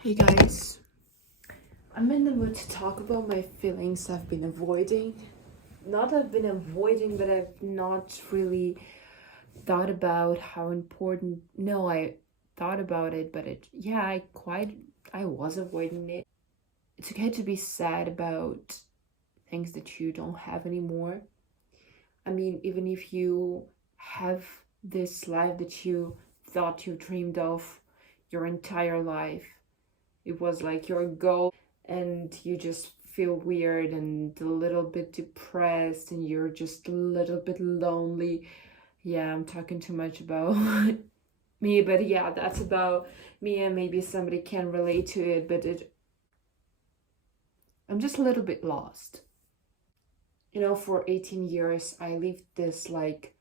Hey guys, I'm in the mood to talk about my feelings I've been avoiding. Not I've been avoiding, but I've not really thought about how important. No, I thought about it, but I was avoiding it. It's okay to be sad about things that you don't have anymore. I mean, even if you have this life that you thought you dreamed of your entire life, it was like your goal, and you just feel weird and a little bit depressed and you're just a little bit lonely. Yeah, I'm talking too much about me, but yeah, that's about me, and maybe somebody can relate to it, but I'm just a little bit lost. For 18 years I lived this like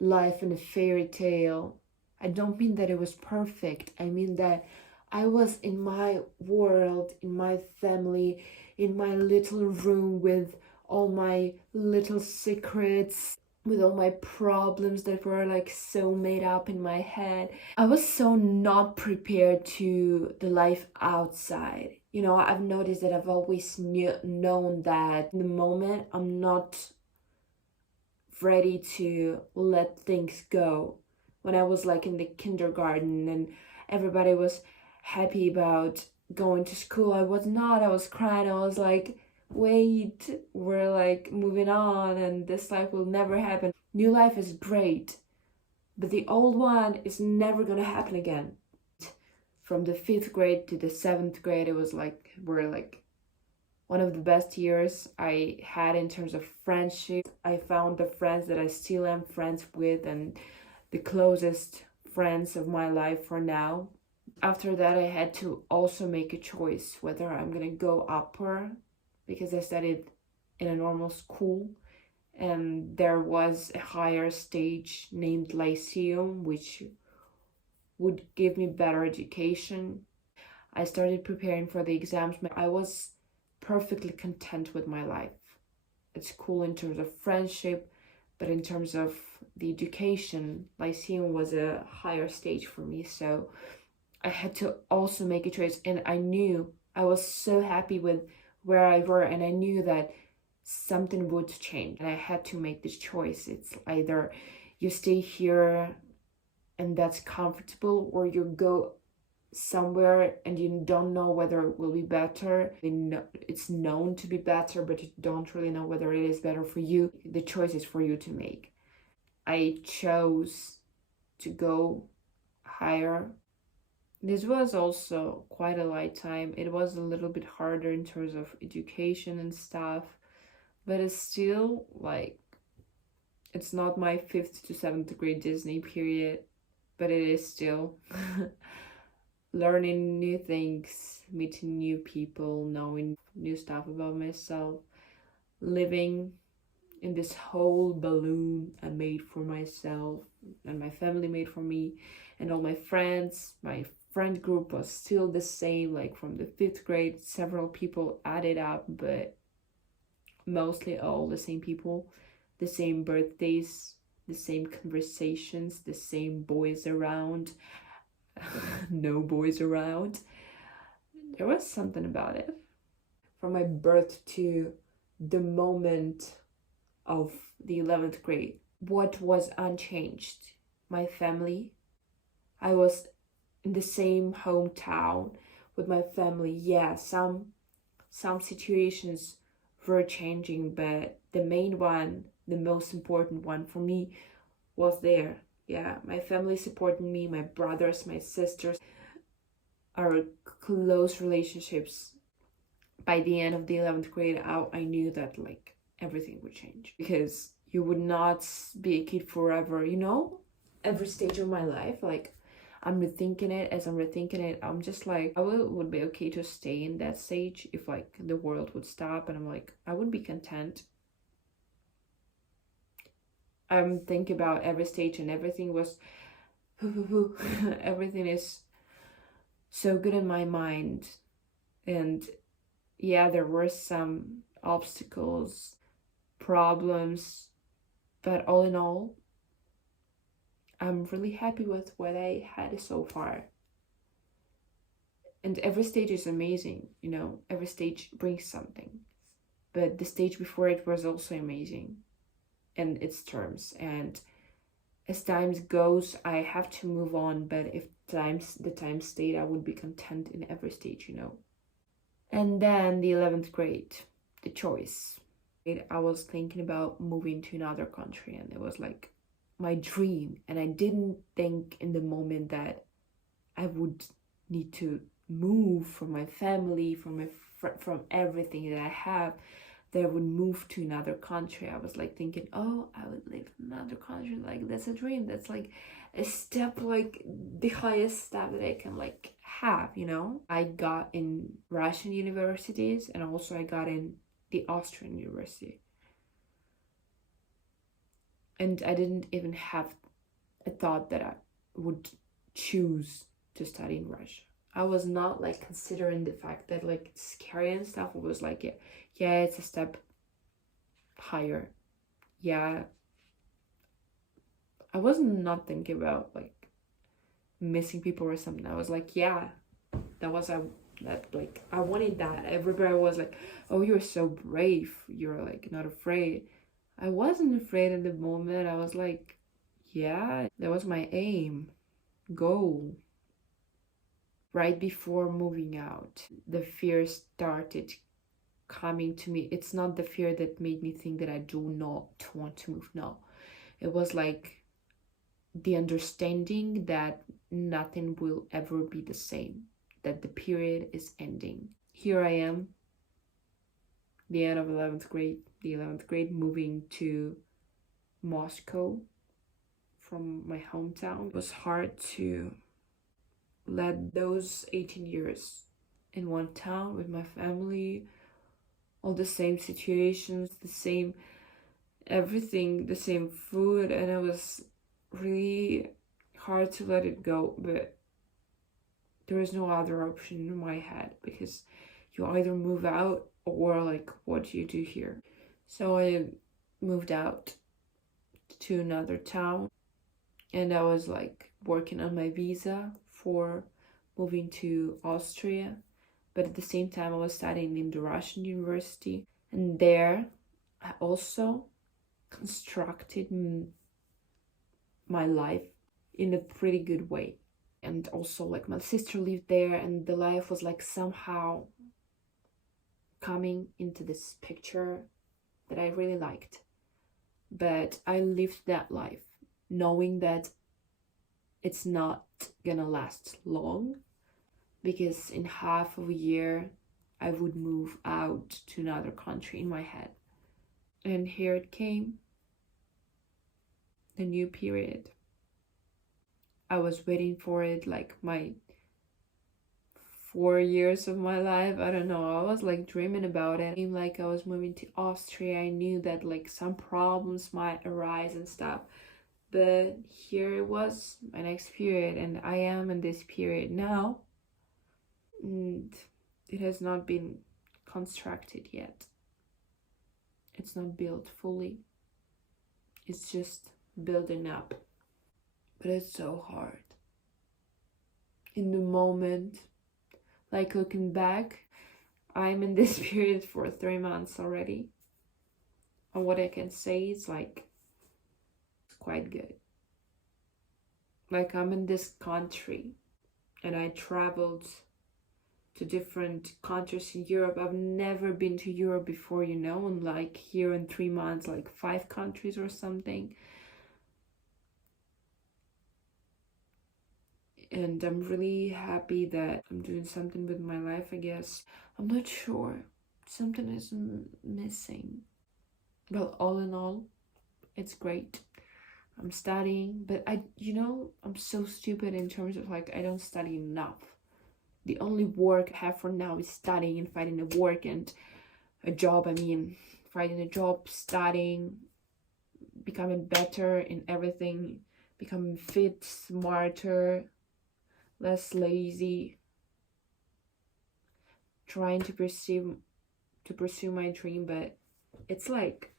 life in a fairy tale. I don't mean that it was perfect. I mean that I was in my world, in my family, in my little room with all my little secrets, with all my problems that were like so made up in my head. I was so not prepared to the life outside. I've noticed that I've always known that in the moment I'm not ready to let things go. When I was like in the kindergarten and everybody was happy about going to school, I was not. I was crying. I was like, wait, we're like moving on and this life will never happen. New life is great, but the old one is never gonna happen again. From the fifth grade to the seventh grade, it was like we're like one of the best years I had in terms of friendship. I found the friends that I still am friends with and the closest friends of my life for now. After that, I had to also make a choice whether I'm gonna go upper, because I studied in a normal school and there was a higher stage named Lyceum, which would give me better education. I started preparing for the exams. I was perfectly content with my life. It's cool in terms of friendship, but in terms of the education, Lyceum was a higher stage for me. So I had to also make a choice, and I knew I was so happy with where I were, and I knew that something would change, and I had to make this choice. It's either you stay here and that's comfortable, or you go somewhere and you don't know whether it will be better. It's known to be better, but you don't really know whether it is better for you. The choice is for you to make. I chose to go higher. This was also quite a light time. It was a little bit harder in terms of education and stuff, but it's still like it's not my fifth to seventh grade Disney period, but it is still learning new things, meeting new people, knowing new stuff about myself, living in this whole balloon I made for myself and my family made for me, and all my friends. My friend group was still the same, like from the fifth grade. Several people added up, but mostly all the same people, the same birthdays, the same conversations, the same boys around. No boys around. There was something about it. From my birth to the moment of the 11th grade, what was unchanged? My family. I was in the same hometown with my family. Yeah, some situations were changing, but the main one, the most important one for me, was there. Yeah, my family supported me, my brothers, my sisters, our close relationships. By the end of the 11th grade, I knew that like everything would change, because you would not be a kid forever. Every stage of my life, like I'm rethinking it. As I'm rethinking it, I'm just like, I would be okay to stay in that stage if like the world would stop, and I'm like, I would be content. I'm thinking about every stage, and everything was everything is so good in my mind. And yeah, there were some obstacles, problems, but all in all, I'm really happy with what I had so far. And every stage is amazing, you know, every stage brings something. But the stage before it was also amazing in its terms. And as time goes, I have to move on. But if the time stayed, I would be content in every stage, you know. And then the 11th grade, the choice. I was thinking about moving to another country, and it was like my dream. And I didn't think in the moment that I would need to move from my family, from everything that I have, that I would move to another country. I was like thinking, oh, I would live in another country. Like, that's a dream. That's like a step, like the highest step that I can like have, you know. I got in Russian universities, and also I got in the Austrian university. And I didn't even have a thought that I would choose to study in Russia. I was not like considering the fact that like scary and stuff. It was like, yeah, it's a step higher. Yeah, I was not thinking about like missing people or something. I was like, yeah, that was that like I wanted that. Everybody was like, oh, you're so brave. You're like not afraid. I wasn't afraid at the moment. I was like, yeah, that was my aim, goal. Right before moving out, the fear started coming to me. It's not the fear that made me think that I do not want to move. No, it was like the understanding that nothing will ever be the same, that the period is ending. Here I am, the end of 11th grade, moving to Moscow from my hometown. It was hard to let those 18 years in one town with my family, all the same situations, the same everything, the same food, and it was really hard to let it go. But there was no other option in my head, because you either move out or like, what do you do here? So I moved out to another town, and I was like working on my visa for moving to Austria. But at the same time, I was studying in the Russian university, and there I also constructed my life in a pretty good way. And also like my sister lived there, and the life was like somehow coming into this picture that I really liked. But I lived that life knowing that it's not gonna last long, because in half of a year I would move out to another country in my head. And here it came, the new period. I was waiting for it like my 4 years of my life. I don't know, I was like dreaming about it. Like I was moving to Austria, I knew that like some problems might arise and stuff. But here it was, my next period, and I am in this period now. And it has not been constructed yet. It's not built fully. It's just building up. But it's so hard. In the moment, like looking back, I'm in this period for 3 months already. And what I can say is like, it's quite good. Like I'm in this country, and I traveled to different countries in Europe. I've never been to Europe before, you know, and like here in 3 months, like 5 countries or something. And I'm really happy that I'm doing something with my life, I guess. I'm not sure. Something is missing. Well, all in all, it's great. I'm studying, but I'm so stupid in terms of like, I don't study enough. The only work I have for now is studying and finding a work and a job. I mean, finding a job, studying, becoming better in everything, becoming fit, smarter, less lazy, trying to pursue my dream. But it's like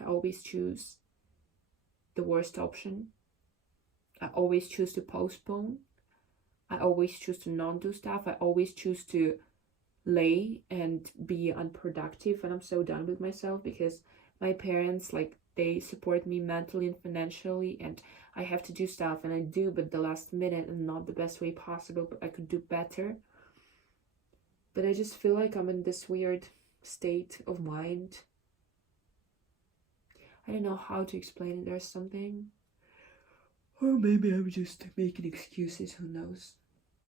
I always choose the worst option. I always choose to postpone. I always choose to not do stuff. I always choose to lay and be unproductive, and I'm so done with myself because my parents, like, they support me mentally and financially, and I have to do stuff, and I do, but the last minute and not the best way possible, but I could do better. But I just feel like I'm in this weird state of mind. I don't know how to explain it. There's something, or maybe I'm just making excuses, who knows.